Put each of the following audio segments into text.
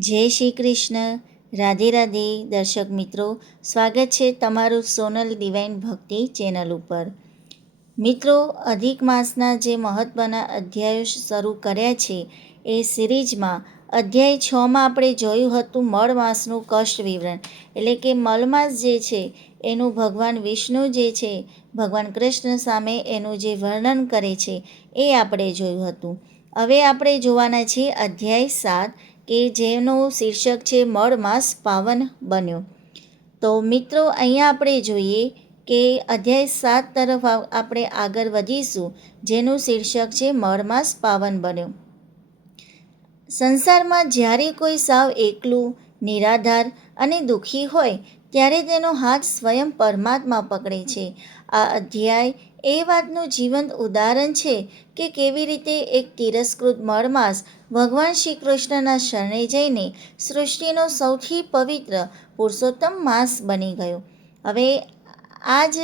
જય શ્રી કૃષ્ણ. રાધે રાધે દર્શક મિત્રો, સ્વાગત છે તમારું સોનલ ડિવાઇન ભક્તિ ચેનલ ઉપર. મિત્રો, અધિક માસના જે મહત્ત્વના અધ્યાયો શરૂ કર્યા છે એ સિરીઝમાં અધ્યાય 6માં આપણે જોયું હતું મળ માસનું કષ્ટ વિવરણ, એટલે કે મલમાસ જે છે એનું ભગવાન વિષ્ણુ જે છે ભગવાન કૃષ્ણ સામે એનું જે વર્ણન કરે છે એ આપણે જોયું હતું. હવે આપણે જોવાના છીએ અધ્યાય 7 કે જેનું શીર્ષક છે મળ માસ પાવન બન્યો. તો મિત્રો, અહીંયા આપણે જોઈએ કે અધ્યાય 7 તરફ આપણે આગળ વધીશું, જેનું શીર્ષક છે મળ માસ પાવન બન્યો. સંસારમાં જ્યારે કોઈ સાવ એકલું, નિરાધાર અને દુઃખી હોય ત્યારે તેનો હાથ સ્વયં પરમાત્મા પકડે છે. આ અધ્યાય એ વાતનું જીવંત ઉદાહરણ છે કે કેવી રીતે એક તિરસ્કૃત મળમાસ ભગવાન શ્રી કૃષ્ણના શરણે જઈને સૃષ્ટિનો સૌથી પવિત્ર પુરુષોત્તમ માસ બની ગયો. હવે આ જ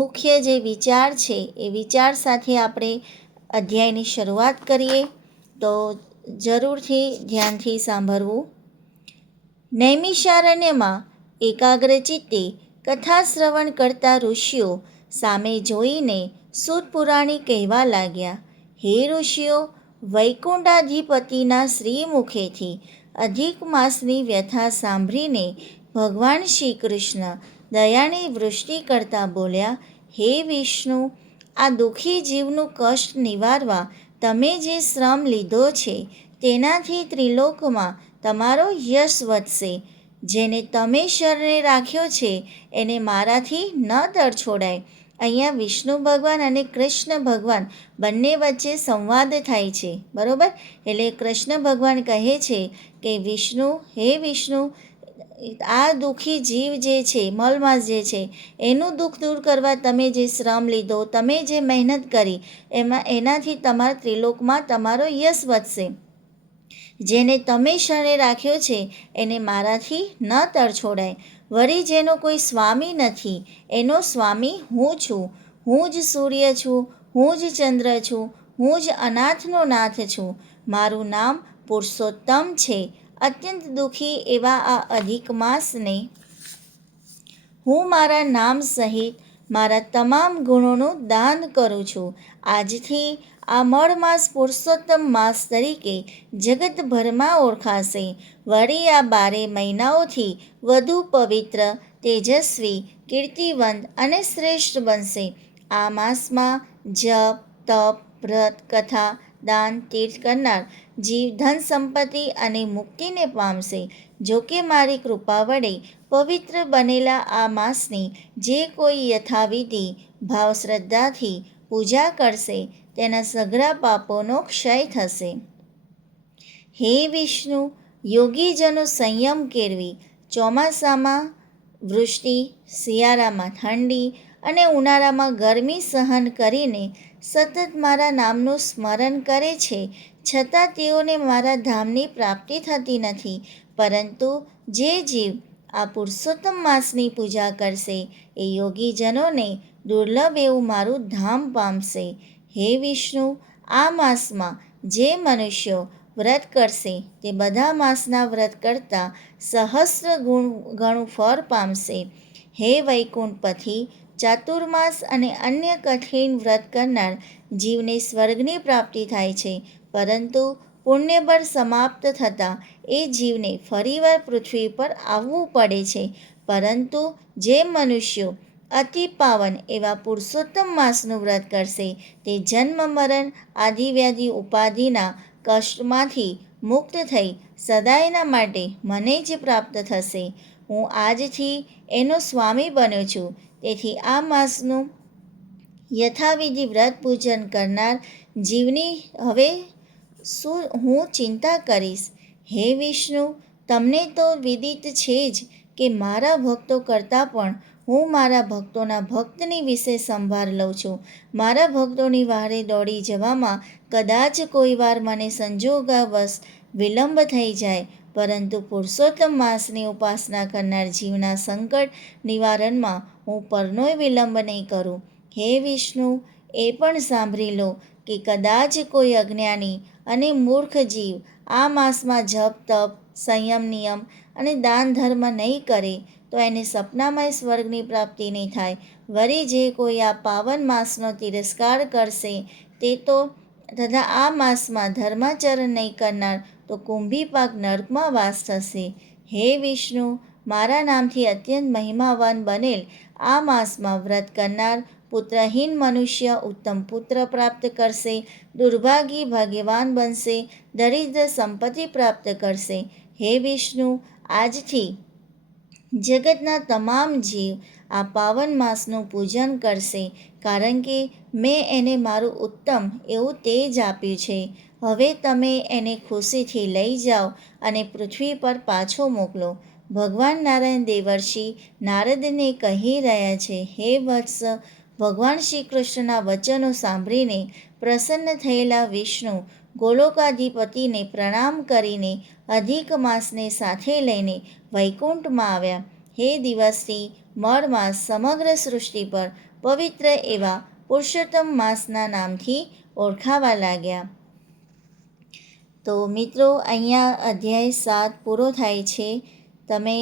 મુખ્ય જે વિચાર છે એ વિચાર સાથે આપણે અધ્યાયની શરૂઆત કરીએ, તો જરૂરથી ધ્યાનથી સાંભળવું. નૈમિષારણ્યમાં એકાગ્ર ચિત્તે કથા શ્રવણ કરતા ઋષિઓ સામે જોઈને સૂત પુરાણી કહેવા લાગ્યા, હે ઋષિઓ, વૈકુંઠાધિપતિના શ્રી મુખેથી અધિક માસની વ્યથા સાંભળીને ભગવાન શ્રી કૃષ્ણ દયાની વૃષ્ટિ કરતા બોલ્યા, હે વિષ્ણુ, આ દુઃખી જીવનું કષ્ટ નિવારવા તમે જે શ્રમ લીધો છે તેનાથી ત્રિલોકમાં તમારો યશ વધશે. જેને તમે શરણે રાખ્યો છે એને મારાથી ન તરછોડાય. અહીંયા વિષ્ણુ ભગવાન અને કૃષ્ણ ભગવાન બંને વચ્ચે સંવાદ થાય છે, બરાબર? એટલે કૃષ્ણ ભગવાન કહે છે કે વિષ્ણુ, હે વિષ્ણુ, આ દુઃખી જીવ જે છે, મલમાસ જે છે, એનું દુઃખ દૂર કરવા તમે જે શ્રમ લીધો, તમે જે મહેનત કરી, એનાથી તમારા ત્રિલોકમાં તમારો યશ વધશે. જેને તમે શરણે રાખ્યો છે એને મારાથી ન તરછોડાય. વળી જેનો કોઈ સ્વામી નથી એનો સ્વામી હું છું. હું જ સૂર્ય છું, હું જ ચંદ્ર છું, હું જ અનાથનો નાથ છું. મારું નામ પુરુષોત્તમ છે. અત્યંત દુઃખી એવા આ અધિક માસને હું મારા નામ સહિત મારા તમામ ગુણોનું દાન કરું છું. આજથી આ મળ માસ પુરુષોત્તમ માસ તરીકે જગતભરમાં ઓળખાશે. વળી આ 12 મહિનાઓથી વધુ પવિત્ર, તેજસ્વી, કીર્તિવંત અને શ્રેષ્ઠ બનશે. આ માસમાં જપ, તપ, વ્રત, કથા, દાન, તીર્થ કરનાર જીવ ધન સંપત્તિ અને મુક્તિને પામશે. જોકે મારી કૃપા વડે પવિત્ર બનેલા આ માસની જે કોઈ યથાવિધિ ભાવ શ્રદ્ધાથી પૂજા કરશે તેના સઘળા પાપોનો ક્ષય થશે. હે વિષ્ણુ, યોગીજનો સંયમ કેળવી ચોમાસામાં વૃષ્ટિ, શિયાળામાં ઠંડી અને ઉનાળામાં ગરમી સહન કરીને સતત મારા નામનું સ્મરણ કરે છે, છતાં તેઓને મારા ધામની પ્રાપ્તિ થતી નથી. પરંતુ જે જીવ આ પુરુષોત્તમ માસની પૂજા કરશે એ યોગીજનોને દુર્લભ એવું મારું ધામ પામશે. હે વિષ્ણુ, આ માસમાં જે મનુષ્યો વ્રત કરશે તે બધા માસના વ્રત કરતાં સહસ્ર ગણું ફળ પામશે. હે વૈકુંઠપતિ, ચાતુર્માસ અને અન્ય કઠિન વ્રત કરનાર જીવને સ્વર્ગની પ્રાપ્તિ થાય છે, પરંતુ પુણ્યબળ સમાપ્ત થતાં એ જીવને ફરીવાર પૃથ્વી પર આવવું પડે છે. પરંતુ જે મનુષ્યો અતિ પાવન એવા પુરુષોત્તમ માસનું વ્રત કરશે તે જન્મ મરણ આદિવ્યાધિ ઉપાધિના કષ્ટમાંથી મુક્ત થઈ સદાયના માટે મને જ પ્રાપ્ત થશે. હું આજથી એનો સ્વામી બન્યો છું. તેથી આ માસનું યથાવિધિ વ્રત પૂજન કરનાર જીવની હવે શું હું ચિંતા કરીશ? હે વિષ્ણુ, તમને તો વિદિત છે જ કે મારા ભક્તો કરતાં પણ હું મારા ભક્તોના ભક્તની વિશે સંભાળ લઉં છું. મારા ભક્તોની વારે દોડી જવામાં કદાચ કોઈ વાર મને સંજોગવશ વિલંબ થઈ જાય, પરંતુ પુરુષોત્તમ માસની ઉપાસના કરનાર જીવના સંકટ નિવારણમાં હું પરનોય વિલંબ નહીં કરું. હે વિષ્ણુ, એ પણ સાંભળી લો કે કદાચ કોઈ અજ્ઞાની અને મૂર્ખ જીવ આ માસમાં જપ તપ, સંયમ નિયમ અને દાન ધર્મ નહીં કરે તો એને સપનામાં સ્વર્ગની પ્રાપ્તિ નહીં થાય. વળી જે કોઈ આ પાવન માસનો તિરસ્કાર કરશે તે તો તથા આ માસમાં ધર્માચરણ નહીં કરનાર તો કુંભી પાક નર્કમાં વાસ થશે. હે વિષ્ણુ, મારા નામથી અત્યંત મહિમાવાન બનેલ આ માસમાં વ્રત કરનાર પુત્રહીન મનુષ્ય ઉત્તમ પુત્ર પ્રાપ્ત કરશે, દુર્ભાગી ભાગ્યવાન બનશે, દરિદ્ર સંપત્તિ પ્રાપ્ત કરશે. હે વિષ્ણુ, આજથી જગતના તમામ જીવ આ પાવન માસનું પૂજન કરશે, કારણ કે મેં એને મારું ઉત્તમ એવું તેજ આપ્યું છે. હવે તમે એને ખુશીથી લઈ જાઓ અને પૃથ્વી પર પાછો મોકલો. ભગવાન નારાયણ દેવર્ષિ નારદને કહી રહ્યા છે, હે વત્સ, ભગવાન શ્રી કૃષ્ણના વચનો સાંભળીને પ્રસન્ન થયેલા વિષ્ણુ ગોલોકાધિપતિને પ્રણામ કરીને અધિક માસને સાથે લઈને વૈકુંઠમાં આવ્યા. હે દિવસથી મળ માસ સમગ્ર સૃષ્ટિ પર પવિત્ર એવા પુરુષોત્તમ માસના નામથી ઓળખાવા લાગ્યા. તો મિત્રો, અહીંયા અધ્યાય 7 પૂરો થાય છે. તમે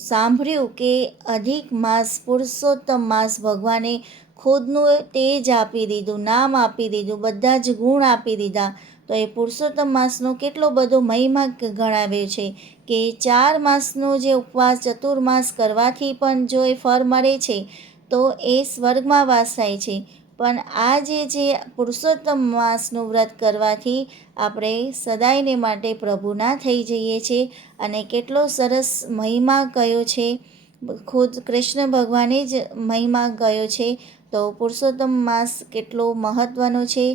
સાંભળ્યું કે અધિક માસ, પુરુષોત્તમ માસ, ભગવાને ખુદનું તેજ આપી દીધું, નામ આપી દીધું, બધા જ ગુણ આપી દીધા. તો એ પુરુષોત્તમ માસનો કેટલો બધો મહિમા ગણાવ્યો છે કે 4 માસનો જે ઉપવાસ ચતુર્માસ કરવાથી પણ જો એ ફળ મળે છે તો એ સ્વર્ગમાં વાસ થાય છે. પણ આ જે પુરુષોત્તમ માસનું વ્રત કરવાથી આપણે સદાયને માટે પ્રભુના થઈ જઈએ છીએ. અને કેટલો સરસ મહિમા કયો છે, ખુદ કૃષ્ણ ભગવાને જ મહિમા કયો છે. તો પુરુષોત્તમ માસ કેટલો મહત્ત્વનો છે.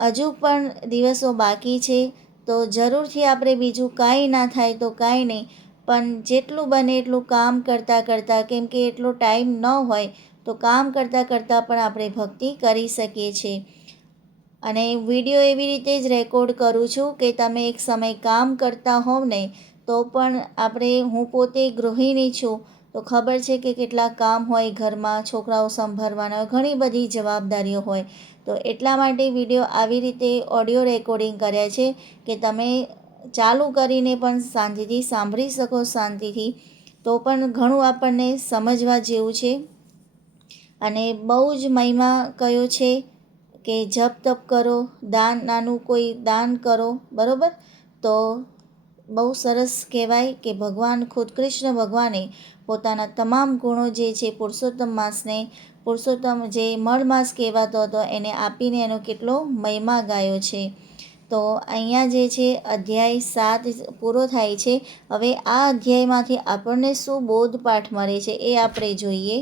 હજુ પણ દિવસો બાકી છે, તો જરૂરથી આપણે બીજું કાંઈ ના થાય તો કાંઈ નહીં, પણ જેટલું બને એટલું કામ કરતાં કેમ કે એટલો ટાઈમ ન હોય તો કામ કરતાં પણ આપણે ભક્તિ કરી શકીએ છીએ. અને વિડીયો એવી રીતે જ રેકોર્ડ કરું છું કે તમે એક સમય કામ કરતા હોવ ને તો પણ હું પોતે ગૃહિણી છું તો ખબર છે કે કેટલા કામ હોય ઘરમાં, છોકરાઓ સંભાળવાના હોય, ઘણી બધી જવાબદારીઓ હોય. તો એટલા માટે વિડીયો આવી રીતે ઓડિયો રેકોર્ડિંગ કર્યા છે કે તમે ચાલુ કરીને પણ શાંતિથી સાંભળી શકો શાંતિથી. તો પણ ઘણું આપણને સમજવા જેવું છે. અને બહુ જ મહિમા કયો છે કે જપ તપ કરો, નાનું કોઈ દાન કરો, બરાબર. તો બહુ સરસ કહેવાય કે ભગવાન ખુદ કૃષ્ણ ભગવાને પોતાના તમામ ગુણો જે છે પુરુષોત્તમ માસને, પુરુષોત્તમ જે મળ માસ કહેવાતો હતો એને આપીને એનો કેટલો મહિમા ગાયો છે. તો અહીંયા જે છે અધ્યાય 7 પૂરો થાય છે. હવે આ અધ્યાયમાંથી આપણને શું બોધપાઠ મળે છે એ આપણે જોઈએ.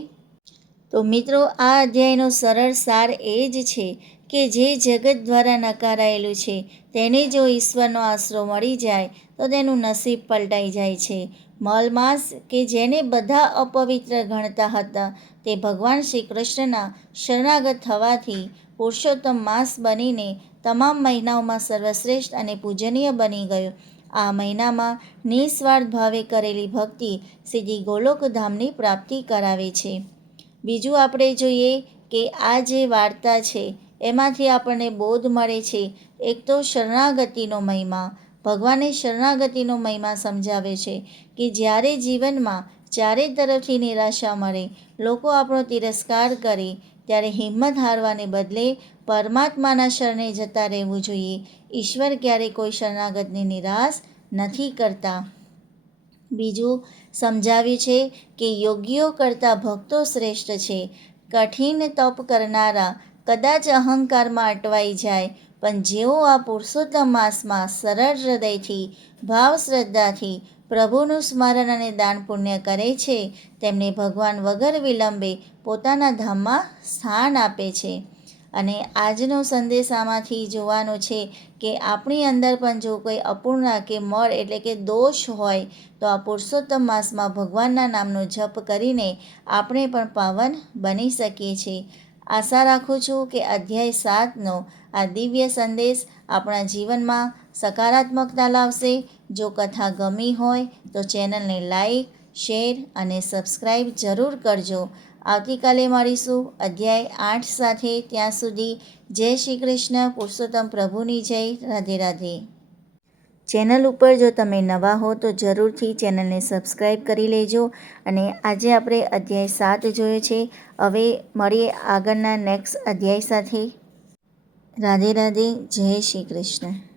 તો મિત્રો, આ અધ્યાયનો સરળ સાર એ જ છે કે જે જગત દ્વારા નકારાયેલું છે તેને જો ઈશ્વરનો આશરો મળી જાય તો તેનું નસીબ પલટાઈ જાય છે. મલમાસ કે જેને બધા અપવિત્ર ગણતા હતા તે ભગવાન શ્રી કૃષ્ણના શરણાગત થવાથી પુરુષોત્તમ માસ બનીને તમામ મહિનાઓમાં સર્વશ્રેષ્ઠ અને પૂજનીય બની ગયો. આ મહિનામાં નિસ્વાર્થ ભાવે કરેલી ભક્તિ સીધી ગોલોકધામની પ્રાપ્તિ કરાવે છે. બીજું આપણે જોઈએ કે આ જે વાર્તા છે એમાંથી આપણને બોધ મળે છે. એક તો શરણાગતિનો મહિમા, ભગવાને શરણાગતિનો મહિમા સમજાવે છે કે જ્યારે જીવનમાં ચારે તરફથી નિરાશા મળે, લોકો આપણો તિરસ્કાર કરે ત્યારે હિંમત હારવાને બદલે પરમાત્માના શરણે જતા રહેવું જોઈએ. ઈશ્વર ક્યારેય કોઈ શરણાગતને નિરાશ નથી કરતા. બીજું સમજાવ્યું છે કે યોગીઓ કરતાં ભક્તો શ્રેષ્ઠ છે. કઠિન તપ કરનારા કદાચ અહંકારમાં અટવાઈ જાય, પણ જેઓ આ પુરુષોત્તમ માસમાં સરળ હૃદયથી, ભાવ શ્રદ્ધાથી પ્રભુનું સ્મરણ અને દાન પુણ્ય કરે છે તેમને ભગવાન વગર વિલંબે પોતાના ધામમાં સ્થાન આપે છે. અને આજનો સંદેશ આમાંથી જોવાનો છે કે આપણી અંદર પણ જો કોઈ અપૂર્ણા કે મળ એટલે કે દોષ હોય તો આ પુરુષોત્તમ માસમાં ભગવાનના નામનો જપ કરીને આપણે પણ પાવન બની શકીએ છીએ. આશા રાખું છું કે અધ્યાય 7નો આ દિવ્ય સંદેશ આપણા જીવનમાં સકારાત્મકતા લાવશે. જો કથા ગમી હોય તો ચેનલને લાઈક, શેર અને સબસ્ક્રાઈબ જરૂર કરજો. આવતીકાલે મળીશું અધ્યાય 8 સાથે. ત્યાં સુધી જય શ્રી કૃષ્ણ. પુરુષોત્તમ પ્રભુની જય. રાધે રાધે. ચેનલ ઉપર જો તમે નવા હો તો જરૂરથી ચેનલને સબસ્ક્રાઈબ કરી લેજો. અને આજે આપણે અધ્યાય 7 જોયો છે. હવે મળીએ આગળના નેક્સ્ટ અધ્યાય સાથે. રાધે રાધે. જય શ્રી કૃષ્ણ.